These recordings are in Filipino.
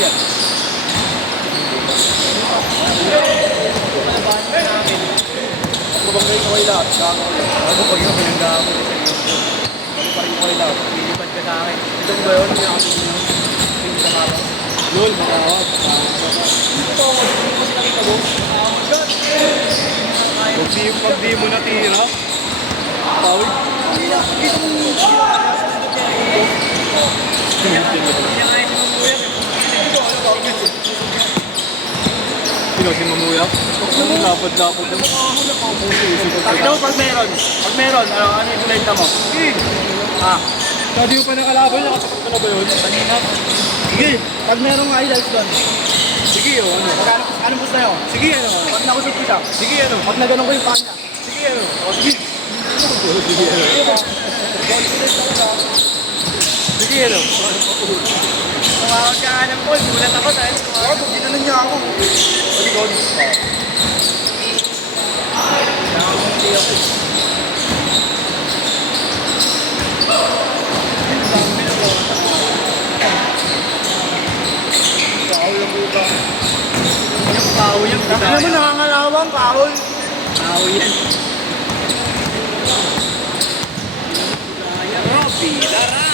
yan. Kapag kayo kayo lahat, ano pag yung pinanggawa mo sa iyo? Ano pa rin kayo lahat? Pilipad ka sa akin. Ito ba yun? Hindi sa kawa. Lol, makawag. Ito, hindi mo sila kita mo. Pag di mo natira, tawid. Sino si Mamuyap? Ang lapad-lapad doon. Takina mo pag meron, ano yung kulenta mo? Hindi mo pa nakalaban niya, kasapag ka na ba yun? Kanina. Sige, pag merong highlights doon. Sige, ano? Anong gusto nyo? Sige, ano? Pag nakusog ko siya. Sige, ano? Pag naganon ko yung paa niya. Sige, ano? Sige. Sige, ano? Sige, ano? Tumawag ka nga ng Paul, gulat ako dahil ginanon niya ako. Palikod. Kahoy yan. Ano naman nangangalawang kahoy? Kahoy yan. Robby, Dara!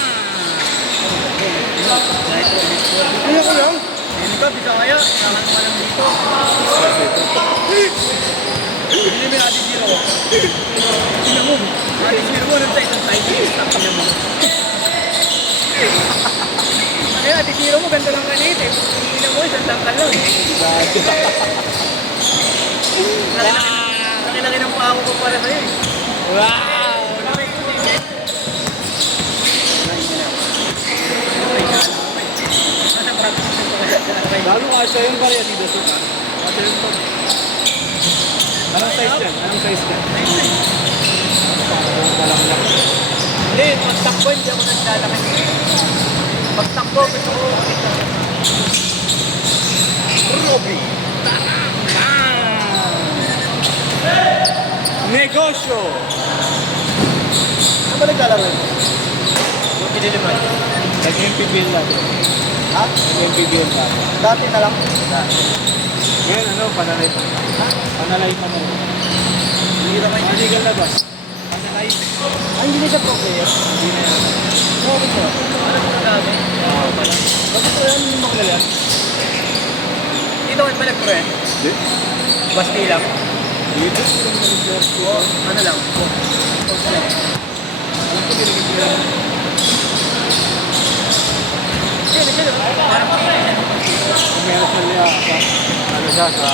Ano ko lang? Hindi ka, Bisaya. Kailangan mo lang dito. Hindi mo natin zero. Tingnan mo. Natin zero mo lang sa isang side. Tingnan mo. Ay, natin zero mo. Ganda lang kanit eh. Tingnan mo, isang tangkal lang eh. Laki-laki ng paa ko para sa'yo eh. Wow! Lalo ka siya yung pare Adidas yun ha? Anong size yan? Anong size yan? Hindi, pagtakbo hindi ako naglalaki. Pagtakbo gusto ko ito. Robby! Negosyo! Saan ba naglalaro yun? Yung piniliman. Nag-MPBL natin. Ha? Nag-MPBL natin. Dati na lang? Dati. Ngayon ano, panalay pa. Ha? Panalay pa mo. Hindi naman yung illegal na ba? Panalay. Ay, hindi na siya pro player? Hindi na yan. Okay po. Ano po na dami? Oo, pala. Bakit po yan yung maklala yan? Dito kayo ba nag-pro yan? Hindi. Basti lang? Dito? Ano lang? Post lang. Alam ko binigit ko yan. Parang meron siya niya ano siya sa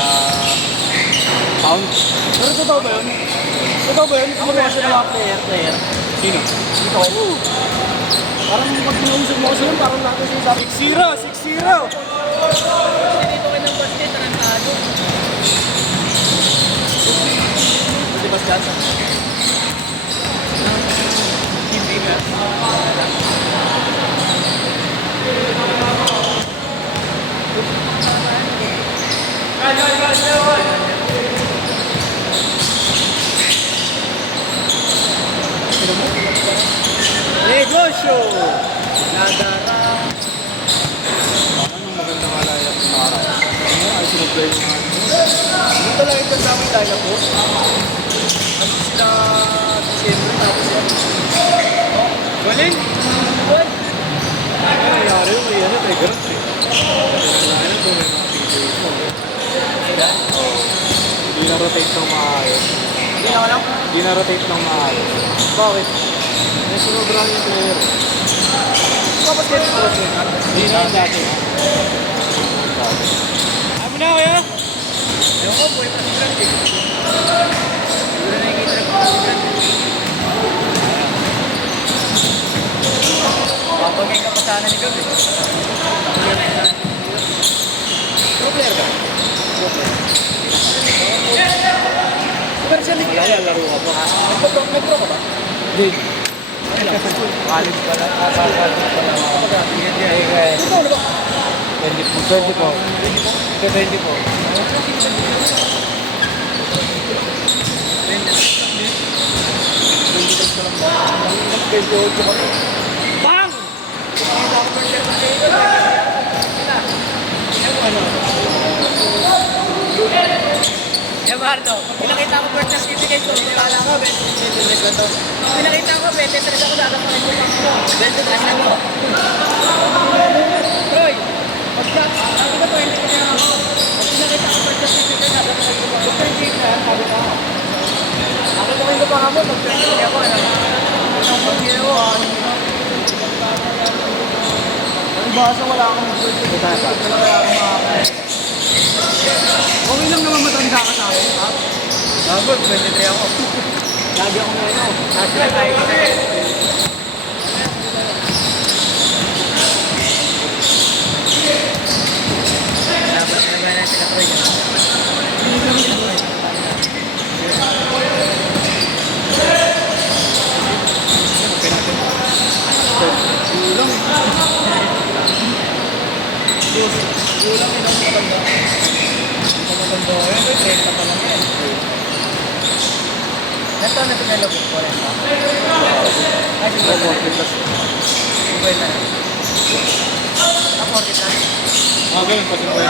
pound. Pero totoo ba yun? Totoo ba yun? Ako meron siya mga player. Sino? Ito. Parang pag pinausap mo kasi yun, parang natin siya sabi 6-0! 6-0! Kasi dito kayo ng basket, tarantado. Pwede basket? Hindi na. Negosyo! Nadara! Anong magandang alayap ng araw? Ano? Ay sinubay yung mga ano talaga yung kasama yung layap ko? Ano sila December tapos yan? Galing! What? Ano nangyari yung may ano? May garot eh. Ano ito may mga video ito. Hindi na-rotate ng maayos. Hindi na wala? Hindi na-rotate ng maayos. Bakit? May sumobra yung player. Kapag kayo yung player? Hindi na yung dati. Ano na kaya? Ewan ko, buhay pa si Grant eh. Hindi na nakikita na pa si Grant eh. Papagay ka pa sana ni Grant eh. Pro player ka? Pro player. Commercial league ka? Laro ka pa. Nag-pro ka ba? Hindi. College pa lang. College pa lang. Ito ano ba? 20 po. 20 po. Bang! Leonardo, pag pinakita ko birth certificate ko, wala ko, 23 na to. Pag pinakita ko, 23 ako, dadapain ko lang ko. 23 na to. Troy, pagka, sabi ko 23 na ako. Pag pinakita ko birth certificate, dadapain ko lang. Dr. Jake na, sabi ko. Ako ko pa mo, pag 23 ako. Ang pag-ginawa, ang basa wala akong birth certificate. Wala akong makakain. Okay lang naman matanda ka sa akin, ha? Bago, 23 ako. Lagi ako na ano. National ID ka. Dapat na ba natin ako yun? Hindi naman ito. Gulang. Gulang yun ang matanda. Maganda ko yun, 30 pa lang yan. Ganito na pinalabot ko rin. Ay, siguro 40 plus. Siguro na. 40 plus. Ganun pa sila kayo.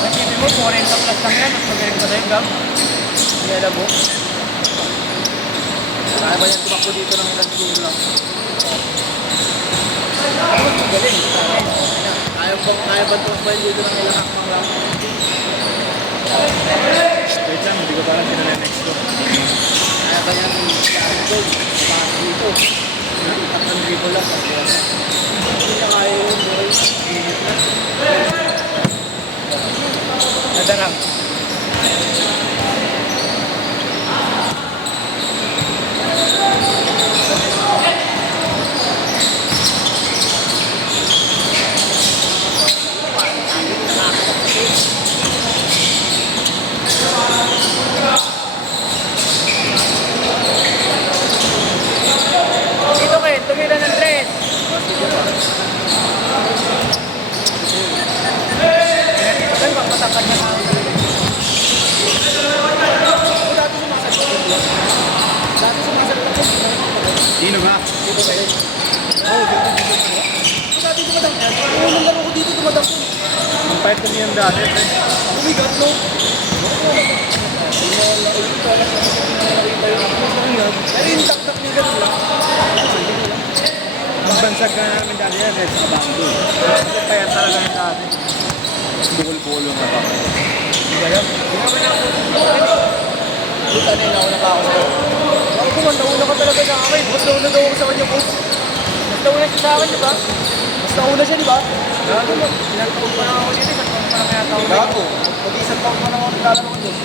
Masipin mo, 40 plus lang yan. Mas magaling pa rin, Gab. Pinalabot. Kaya ba yan tumakbo dito ng ilang siguro lang? Mas magaling. Kaya ba tumakbo dito ng ilang hakbang lang? Wait lang, hindi ko parang next ko. Kaya ba yan dito? Dito. Tatlong dito lang. Hindi na kaya yun. Nadarang. Dito kayo, tumira ng tres. Ay, bak matangkad na tao. Dati sumasagpag ko. Sino ba? Dito kayo. Oo, dito. Dati tumadangkad. Unang laro ko dito tumadangkad. Ang pahit kami yung dati. Umigat, no? Pero yung taktak niya ganun lang. Ang bansag ka namin dati yan, red sa bamboo. Kasi payat talaga yung dati. Bukol-bulo nga ba? Hindi ba yun? Hindi naman ako. Buta na yun ako na pa ako sa'yo. Ako naman, nauna ka talaga sa akin. Mas nauna daw ako sa kanya po. Mas nauna siya sa akin, di ba? Mas nauna siya, di ba? Gago mo. Ilang taon pa lang ako dito. Isang taon pa lang kaya taon. Gago. Mag-isang taon pa lang ako naglalaro dito.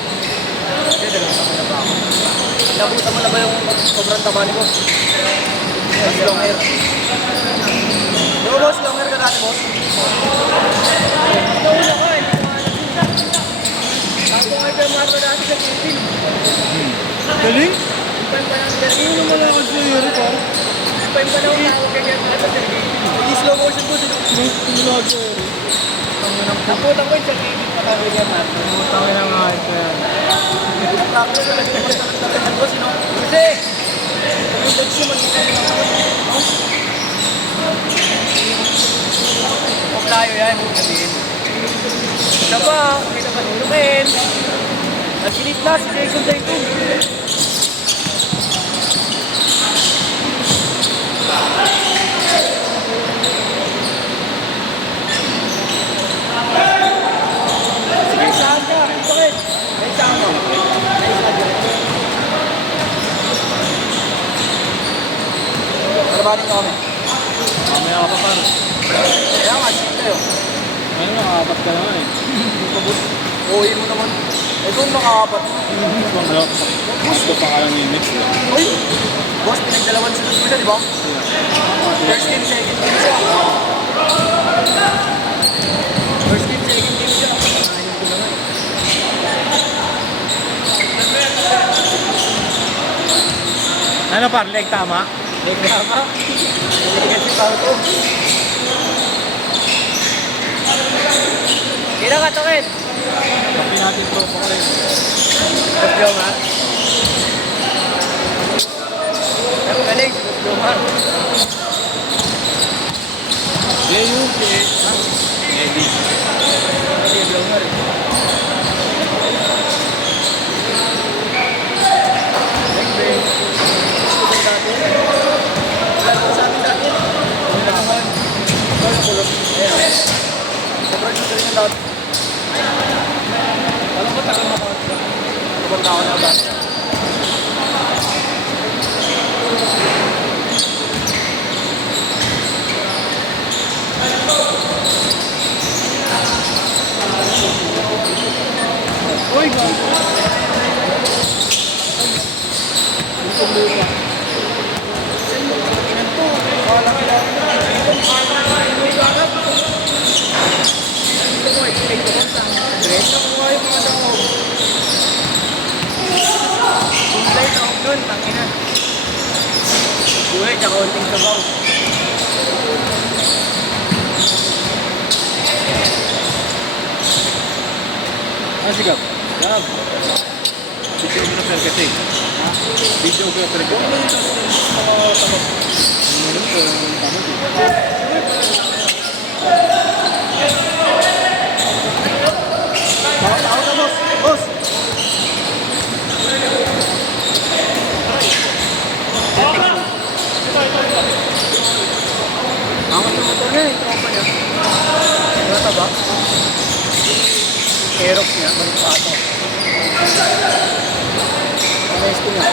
Hindi, dalawang taon na ba ako? Nabuta mo na ba yung sobrang tamani ko? Mas long hair. Di ba boss, long hair ka dati, boss? Nauna ka, hindi ko alam. Ako nga kayo mga dati sa Philippines. Galing? Ipan pa ng Ano naman ako sa Euro pa? Ipan pa ng tawag kanya sa Philippines. Mag-slow motion ko sila. Nag sa Euro. Nakutan ko yung sa Philippines pa tawag niya, man. Tawin na nga ito yan. Practice na nagtatangan ko, sino? Kasi! Yung text mo, kung layo yan, huwag natin. Isa pa, kita pa nulukin. Nagsilip na si Jason Dayton. Sige, saan ka? Bakit? May saan mo? May saan ka? Trabahin ka kami. Mamaya ka pa paro. Kaya nga, sige tayo. Ano, nakakapat ka naman eh. Uwi mo naman. Eh kung makakapat. Gusto pa ka lang yung next eh. Uy! Boss, pinagdalawan sunod mo siya, di ba? First game, second game siya. First game, second game siya. Ayaw ko naman. Ano par, leg tama? Leg tama. Leg si Pauto. Kira ka, Token. Kapi natin bro pa rin. Let's go, man. Pero galing. Let's go, man. Leo, Eddie. Let's go, man. lahat. Alam mo, tagal na ako. Pupunta ako na ba? Uy, gago. Buhay, tsaka unting sabaw. Sige. Gab. Video ko na sir kasi. Video ko na sir kasi. Ako na, boss. Boss. Ako na motor niya eh. Tropa niya. Wala ba? Aerox niya. Balik pa ito. Alas ko niya.